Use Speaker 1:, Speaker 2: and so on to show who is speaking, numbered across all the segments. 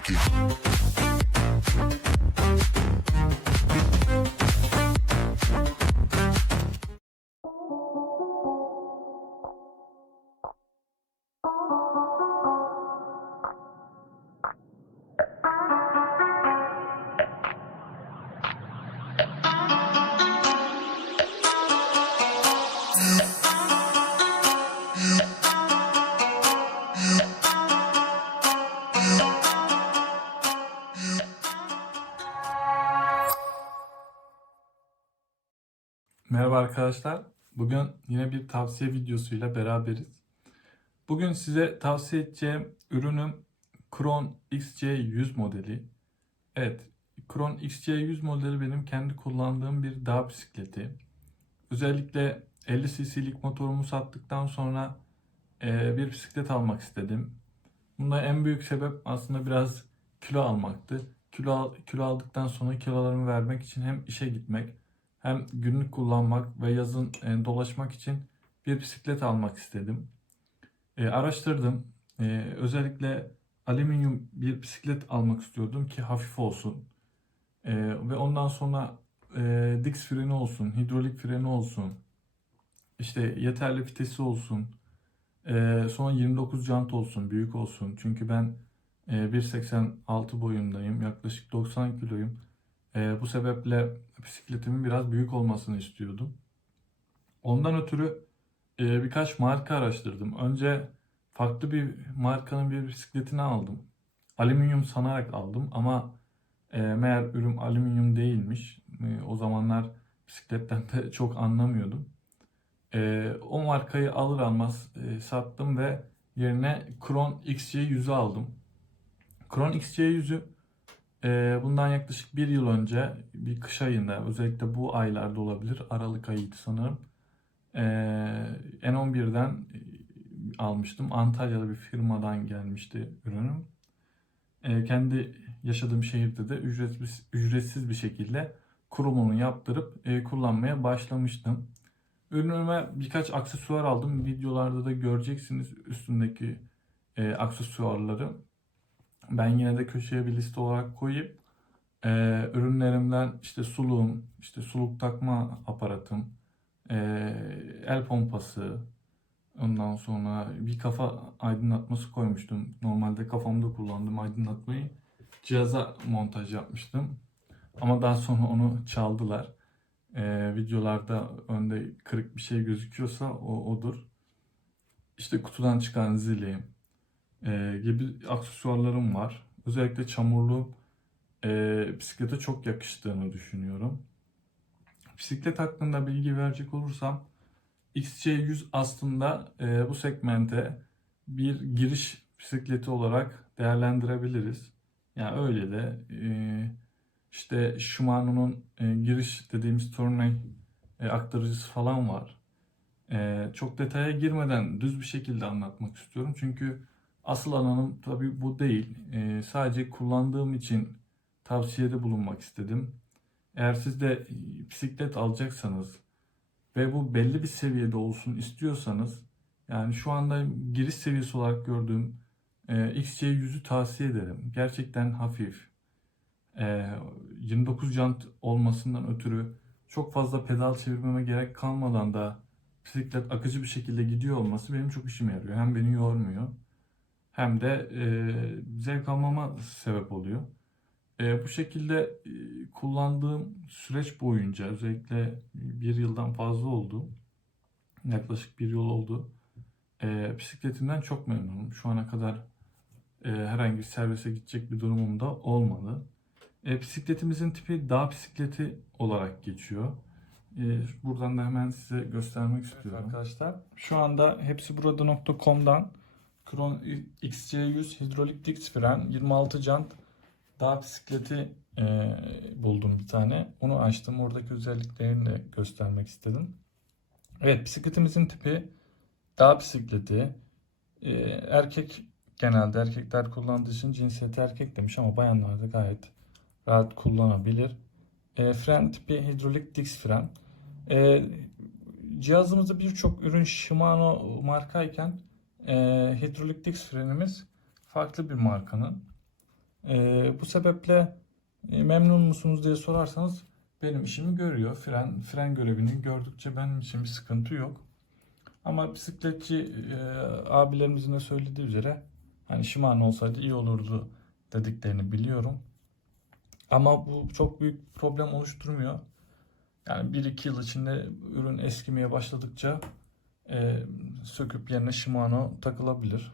Speaker 1: Kentucky. Arkadaşlar. Bugün yine bir tavsiye videosuyla beraberiz. Bugün size tavsiye edeceğim ürünüm Kron XC100 modeli. Evet, Kron XC100 modeli benim kendi kullandığım bir dağ bisikleti. Özellikle 50 cc'lik motorumu sattıktan sonra eee, bir bisiklet almak istedim. Bunda en büyük sebep aslında biraz kilo almaktı. Kilo, kilo aldıktan sonra kilolarımı vermek için hem işe gitmek hem günlük kullanmak ve yazın e, dolaşmak için bir bisiklet almak istedim. E, araştırdım. E, özellikle alüminyum bir bisiklet almak istiyordum ki hafif olsun. E, ve ondan sonra e, diks freni olsun, hidrolik freni olsun. İşte yeterli vitesi olsun. E, sonra 29 jant olsun, büyük olsun. Çünkü ben e, 1.86 boyundayım, yaklaşık 90 kiloyum. E, bu sebeple bisikletimin biraz büyük olmasını istiyordum. Ondan ötürü e, birkaç marka araştırdım. Önce farklı bir markanın bir bisikletini aldım. Alüminyum sanarak aldım ama e, meğer ürün alüminyum değilmiş. E, o zamanlar bisikletten de çok anlamıyordum. E, o markayı alır almaz e, sattım ve yerine Kron XC100'ü aldım. Kron XC100'ü ee, bundan yaklaşık bir yıl önce bir kış ayında özellikle bu aylarda olabilir. Aralık ayıydı sanırım. Ee, N11'den e, almıştım. Antalya'da bir firmadan gelmişti ürünüm. Ee, kendi yaşadığım şehirde de ücretsiz, ücretsiz bir şekilde kurumunu yaptırıp e, kullanmaya başlamıştım. Ürünüme birkaç aksesuar aldım. Videolarda da göreceksiniz üstündeki e, aksesuarları. Ben yine de köşeye bir liste olarak koyayım. Ee, ürünlerimden işte suluğum, işte suluk takma aparatım, ee, el pompası, ondan sonra bir kafa aydınlatması koymuştum. Normalde kafamda kullandığım aydınlatmayı cihaza montaj yapmıştım. Ama daha sonra onu çaldılar. Ee, videolarda önde kırık bir şey gözüküyorsa o odur. İşte kutudan çıkan zili, e, gibi aksesuarlarım var. Özellikle çamurlu e, bisiklete çok yakıştığını düşünüyorum. Bisiklet hakkında bilgi verecek olursam XC100 aslında e, bu segmente bir giriş bisikleti olarak değerlendirebiliriz. Yani öyle de e, işte Shimano'nun e, giriş dediğimiz Tourney e, aktarıcısı falan var. E, çok detaya girmeden düz bir şekilde anlatmak istiyorum. Çünkü Asıl alanım tabii bu değil. Ee, sadece kullandığım için tavsiyede bulunmak istedim. Eğer siz de bisiklet alacaksanız ve bu belli bir seviyede olsun istiyorsanız yani şu anda giriş seviyesi olarak gördüğüm e, XC100'ü tavsiye ederim. Gerçekten hafif. E, 29 jant olmasından ötürü çok fazla pedal çevirmeme gerek kalmadan da bisiklet akıcı bir şekilde gidiyor olması benim çok işime yarıyor. Hem beni yormuyor hem de e, zevk almama sebep oluyor. E, bu şekilde e, kullandığım süreç boyunca özellikle bir yıldan fazla oldu. Yaklaşık bir yıl oldu. E, bisikletimden çok memnunum. Şu ana kadar e, herhangi bir servise gidecek bir durumum da olmadı. E, bisikletimizin tipi dağ bisikleti olarak geçiyor. E, buradan da hemen size göstermek istiyorum. arkadaşlar şu anda hepsiburada.com'dan Kron XC100 hidrolik disk fren 26 jant dağ bisikleti e, buldum bir tane. Onu açtım. Oradaki özelliklerini de göstermek istedim. Evet bisikletimizin tipi dağ bisikleti. E, erkek genelde erkekler kullandığı için cinsiyeti erkek demiş ama bayanlar da gayet rahat kullanabilir. E, fren tipi hidrolik disk fren. E, cihazımızda birçok ürün Shimano markayken e, hidrolik disk frenimiz farklı bir markanın. Ee, bu sebeple e, memnun musunuz diye sorarsanız benim işimi görüyor. Fren fren görevini gördükçe benim için bir sıkıntı yok. Ama bisikletçi e, abilerimizin de söylediği üzere hani Shimano olsaydı iyi olurdu dediklerini biliyorum. Ama bu çok büyük problem oluşturmuyor. Yani 1-2 yıl içinde ürün eskimeye başladıkça e, söküp yerine Shimano takılabilir.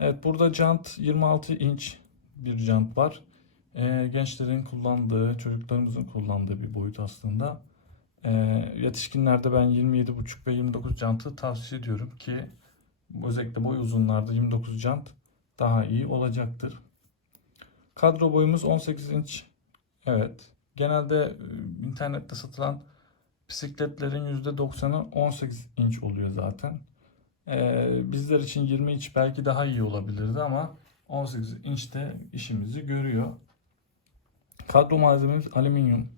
Speaker 1: Evet burada jant 26 inç bir jant var. E, gençlerin kullandığı, çocuklarımızın kullandığı bir boyut aslında. E, yetişkinlerde ben 27.5 ve 29 jantı tavsiye ediyorum ki özellikle boy uzunlarda 29 jant daha iyi olacaktır. Kadro boyumuz 18 inç. Evet. Genelde e, internette satılan bisikletlerin %90'ı 18 inç oluyor zaten. Ee, bizler için 20 inç belki daha iyi olabilirdi ama 18 inç de işimizi görüyor. Kadro malzememiz alüminyum.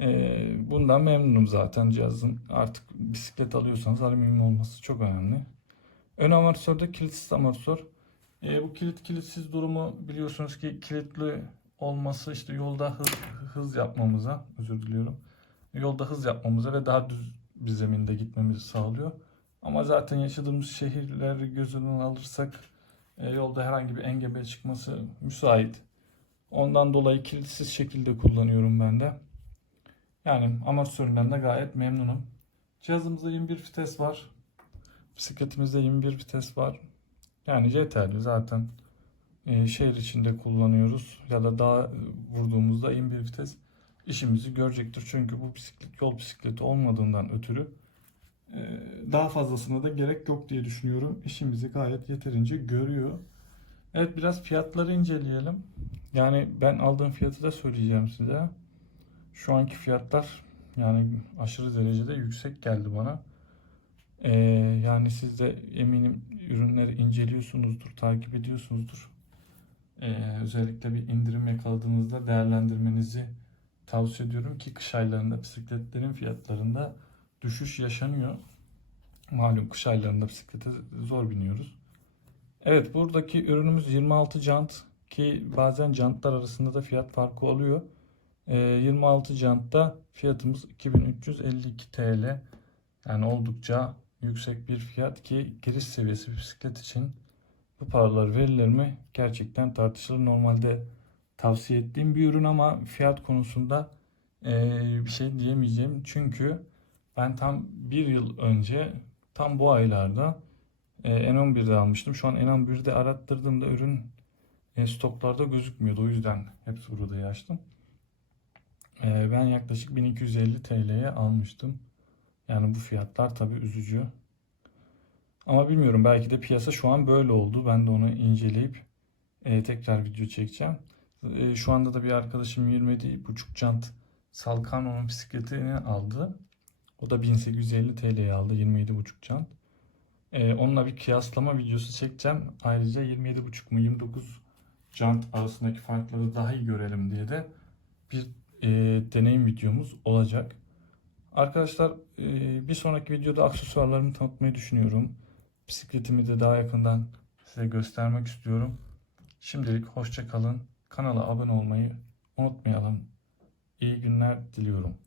Speaker 1: Ee, bundan memnunum zaten cihazın. Artık bisiklet alıyorsanız alüminyum olması çok önemli. Ön amortisörde kilitsiz amortisör. Ee, bu kilit kilitsiz durumu biliyorsunuz ki kilitli olması işte yolda hız, hız yapmamıza, özür diliyorum. Yolda hız yapmamıza ve daha düz bir zeminde gitmemizi sağlıyor. Ama zaten yaşadığımız şehirleri göz önüne alırsak e, yolda herhangi bir engebe çıkması müsait. Ondan dolayı kilitsiz şekilde kullanıyorum ben de. Yani amortisöründen de gayet memnunum. Cihazımızda 21 vites var. Bisikletimizde 21 vites var. Yani yeterli zaten. E, şehir içinde kullanıyoruz ya da dağ vurduğumuzda 21 vites işimizi görecektir. Çünkü bu bisiklet yol bisikleti olmadığından ötürü e, daha fazlasına da gerek yok diye düşünüyorum. İşimizi gayet yeterince görüyor. Evet biraz fiyatları inceleyelim. Yani ben aldığım fiyatı da söyleyeceğim size. Şu anki fiyatlar yani aşırı derecede yüksek geldi bana. Ee, yani siz de eminim ürünleri inceliyorsunuzdur, takip ediyorsunuzdur. Ee, özellikle bir indirim yakaladığınızda değerlendirmenizi tavsiye ediyorum ki kış aylarında bisikletlerin fiyatlarında düşüş yaşanıyor. Malum kış aylarında bisiklete zor biniyoruz. Evet buradaki ürünümüz 26 jant ki bazen jantlar arasında da fiyat farkı oluyor. Ee, 26 jantta fiyatımız 2352 TL. Yani oldukça yüksek bir fiyat ki giriş seviyesi bisiklet için bu paralar verilir mi? Gerçekten tartışılır. Normalde tavsiye ettiğim bir ürün ama fiyat konusunda eee, bir şey diyemeyeceğim. Çünkü ben tam bir yıl önce tam bu aylarda eee, N11'de almıştım. Şu an N11'de arattırdığımda ürün e, stoklarda gözükmüyordu. O yüzden hepsi burada açtım. Ben yaklaşık 1250 TL'ye almıştım. Yani bu fiyatlar tabii üzücü. Ama bilmiyorum belki de piyasa şu an böyle oldu. Ben de onu inceleyip e, tekrar video çekeceğim. E, şu anda da bir arkadaşım 27,5 jant Salkano'nun bisikletini aldı. O da 1850 TL'ye aldı 27,5 jant. E, onunla bir kıyaslama videosu çekeceğim. Ayrıca 27,5 mu 29 jant arasındaki farkları daha iyi görelim diye de bir e, deneyim videomuz olacak. Arkadaşlar e, bir sonraki videoda aksesuarlarımı tanıtmayı düşünüyorum. Bisikletimi de daha yakından size göstermek istiyorum. Şimdilik hoşça kalın. Kanala abone olmayı unutmayalım. İyi günler diliyorum.